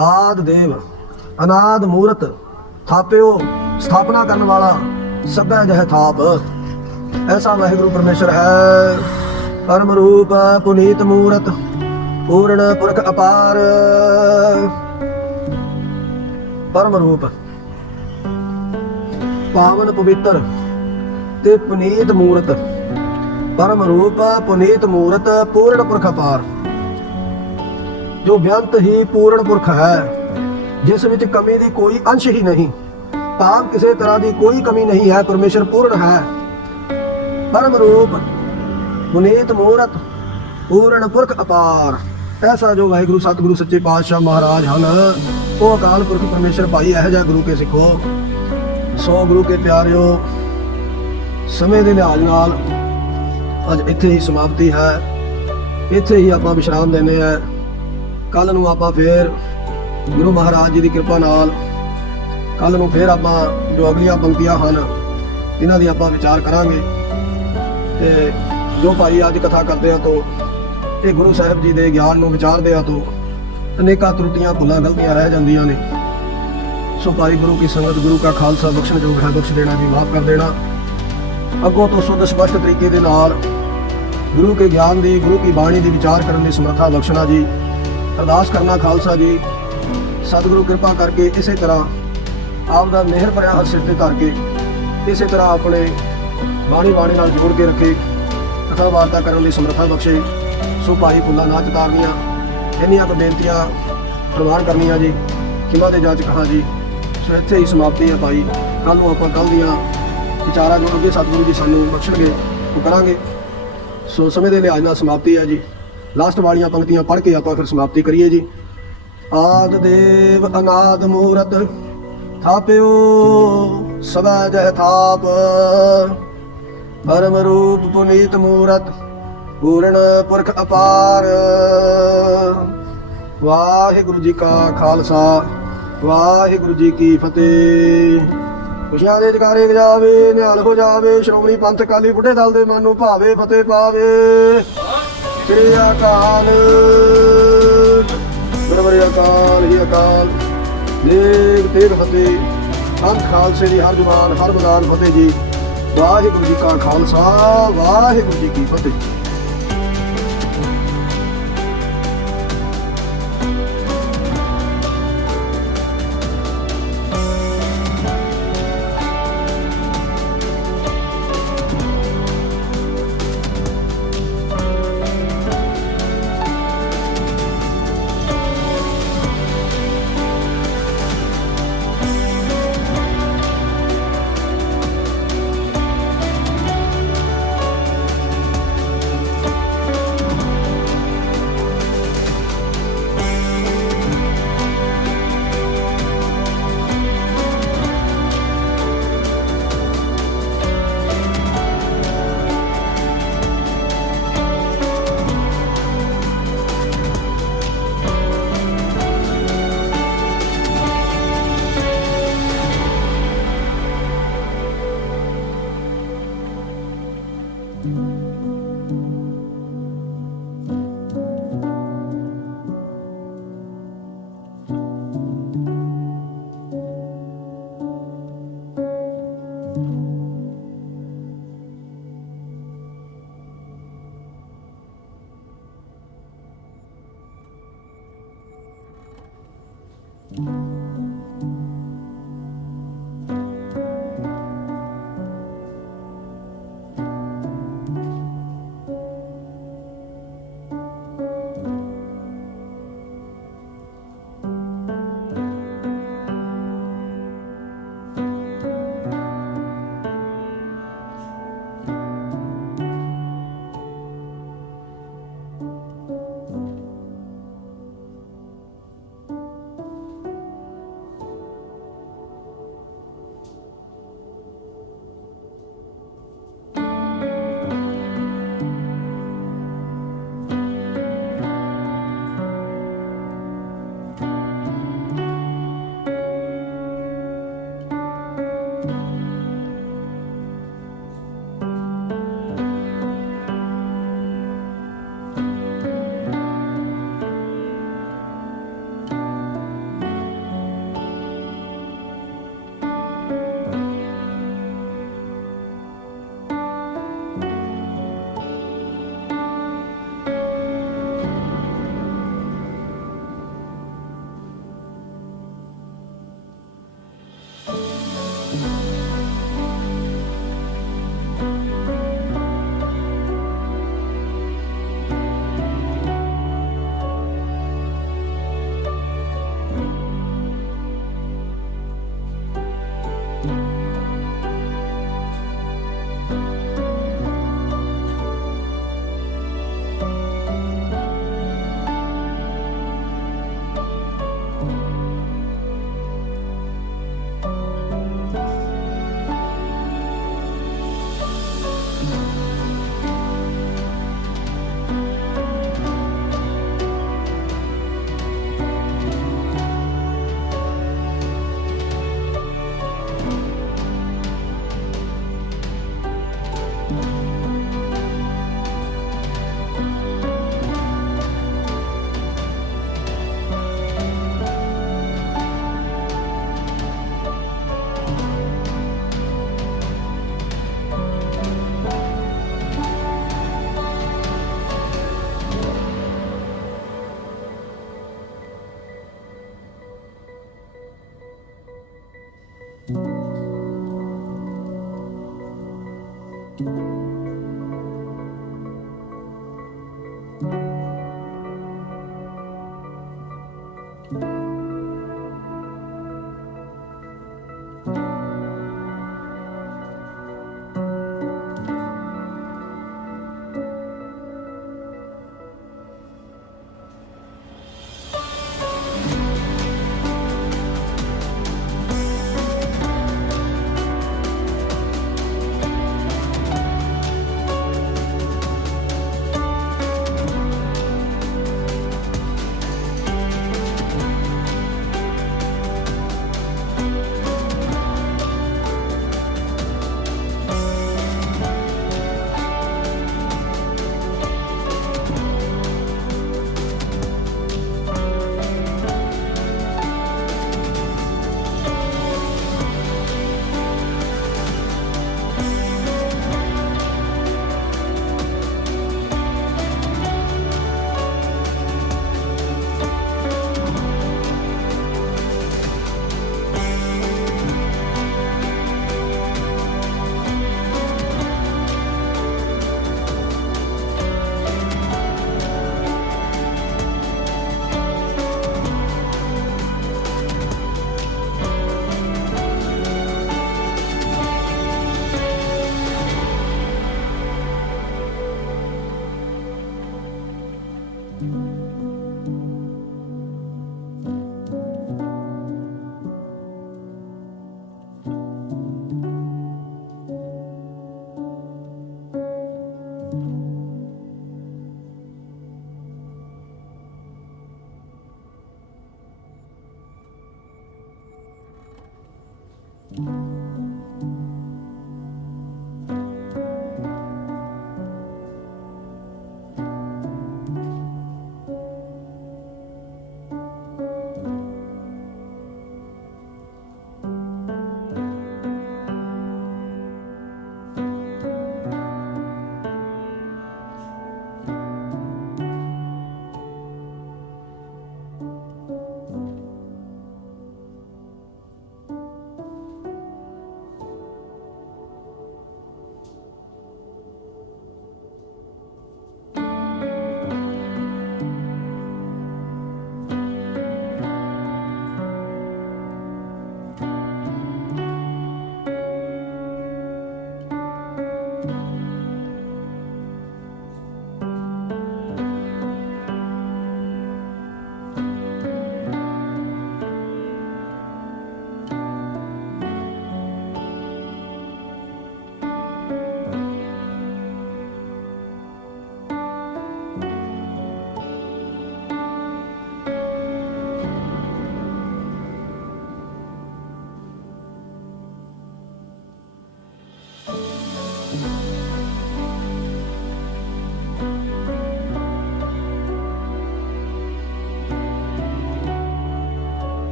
ਆਦ ਦੇਵ ਅਨਾਦ ਮੂਰਤ ਥਾਪਿਓ, ਸਥਾਪਨਾ ਕਰਨ ਵਾਲਾ, ਸਭੈ ਜਹ ਥਾਪ। ਐਸਾ ਵਾਹਿਗੁਰੂ ਪਰਮੇਸ਼ਰ ਹੈ। ਪਰਮ ਰੂਪ ਪੁਨੀਤ ਮੂਰਤ ਪੂਰਨ ਪੁਰਖ ਅਪਾਰ। ਪਰਮ ਰੂਪ ਪਾਵਨ ਪਵਿੱਤਰ ਤੇ ਪੁਨੀਤ ਮੂਰਤ। ਪਰਮ ਰੂਪ ਪੁਨੀਤ ਮੂਰਤ ਪੂਰਨ ਪੁਰਖ ਅਪਾਰ। ਜੋ ਬੇਅੰਤ ਹੀ ਪੂਰਨ ਪੁਰਖ ਹੈ, ਜਿਸ ਵਿੱਚ ਕਮੀ ਦੀ ਕੋਈ ਅੰਸ਼ ਹੀ ਨਹੀਂ, ਭਾਵ ਕਿਸੇ ਤਰ੍ਹਾਂ ਦੀ ਕੋਈ ਕਮੀ ਨਹੀਂ ਹੈ। ਪਰਮੇਸ਼ਰ ਪੂਰਨ ਹੈ। ਪਰਮ ਰੂਪ ਪੁਨੀਤ ਮੂਰਤ ਪੂਰਨ ਪੁਰਖ ਅਪਾਰ। ਐਸਾ ਜੋ ਵਾਹਿਗੁਰੂ ਸਤਿਗੁਰੂ ਸੱਚੇ ਪਾਤਸ਼ਾਹ ਮਹਾਰਾਜ ਹਨ, ਉਹ ਅਕਾਲ ਪੁਰਖ ਪਰਮੇਸ਼ਰ ਭਾਈ। ਇਹੋ ਜਿਹਾ ਗੁਰੂ ਕੇ ਸਿੱਖੋ। ਸੋ ਗੁਰੂ ਕੇ ਪਿਆਰਿਓ, ਸਮੇਂ ਦੇ ਲਿਹਾਜ਼ ਨਾਲ ਅੱਜ ਇੱਥੇ ਹੀ ਸਮਾਪਤੀ ਹੈ। ਇੱਥੇ ਹੀ ਆਪਾਂ ਵਿਸ਼ਰਾਮ ਲੈਂਦੇ ਹਾਂ। ਕੱਲ ਨੂੰ ਆਪਾਂ ਫੇਰ ਗੁਰੂ ਮਹਾਰਾਜ ਜੀ ਦੀ ਕਿਰਪਾ ਨਾਲ ਕੱਲ ਨੂੰ ਫੇਰ ਆਪਾਂ ਜੋ ਅਗਲੀਆਂ ਪੰਕਤੀਆਂ ਹਨ, ਇਹਨਾਂ ਦੀ ਆਪਾਂ ਵਿਚਾਰ ਕਰਾਂਗੇ। ਤੇ ਜੋ ਭਾਈ ਅੱਜ ਕਥਾ ਕਰਦੇ ਆ ਤੋਂ ਇਹ ਗੁਰੂ ਸਾਹਿਬ ਜੀ ਦੇ ਗਿਆਨ ਨੂੰ ਵਿਚਾਰਦੇ ਆ ਤੋਂ ਅਨੇਕਾਂ ਤਰੁੱਟੀਆਂ ਭੁੱਲਾਂ ਗਲਤੀਆਂ ਰਹਿ ਜਾਂਦੀਆਂ ਨੇ। सो भाई गुरु की संगत गुरु का खालसा बख्शण जोग है, बख्श देना जी, माफ कर देना। अगों तो शुद्ध स्पष्ट तरीके दे नाल गुरु के ज्ञान दी, गुरु की बाणी दी विचार करने की समर्था बख्शना जी। अरदास करना खालसा जी, सतगुरु कृपा करके इसे तरह आप दा मेहर भरिया हथ सिर ते धर के इसे तरह अपने बाणी नाल जोड़ के रखे, कथा वार्ता करने की समर्था बख्शे। सो भाई फुल्ला ना चतारनियां, इन्नियां को बेनतियां प्रवान करनियां जी, किमा दे जज कहा जी। सो इत्थे ही समाप्ति है भाई, कल नूं आपां कल दियां विचारां जो अगे सतगुरु जी सानूं बख्शणगे वो करांगे। सो समय दे लिहाज नाल समाप्ति है जी। लास्ट वालियां पंक्तियां पढ़ के आपां फिर समाप्ति करिए जी। आद देव अनाद मूरत थाप्यो सबै जह थाप, परम रूप पुनीत मूरत पूर्ण पुरख अपार। वाहिगुरु जी का खालसा, वाहिगुरु जी की फतेह। खुशियां दे जकारे गजावे, निहाल हो जावे श्रोमणी पंथ अकाली बुढ़े दल दे मनु भावे, फतेह पावे। श्री अकाल गुरवरे अकाल ही अकाल, नेक तेग फतेह। पंथ खालसे दी हर जुबान हर मैदान फतेह जी। वाहिगुरु जी का खालसा, वाहिगुरु जी की फतेह।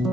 ਹੈ।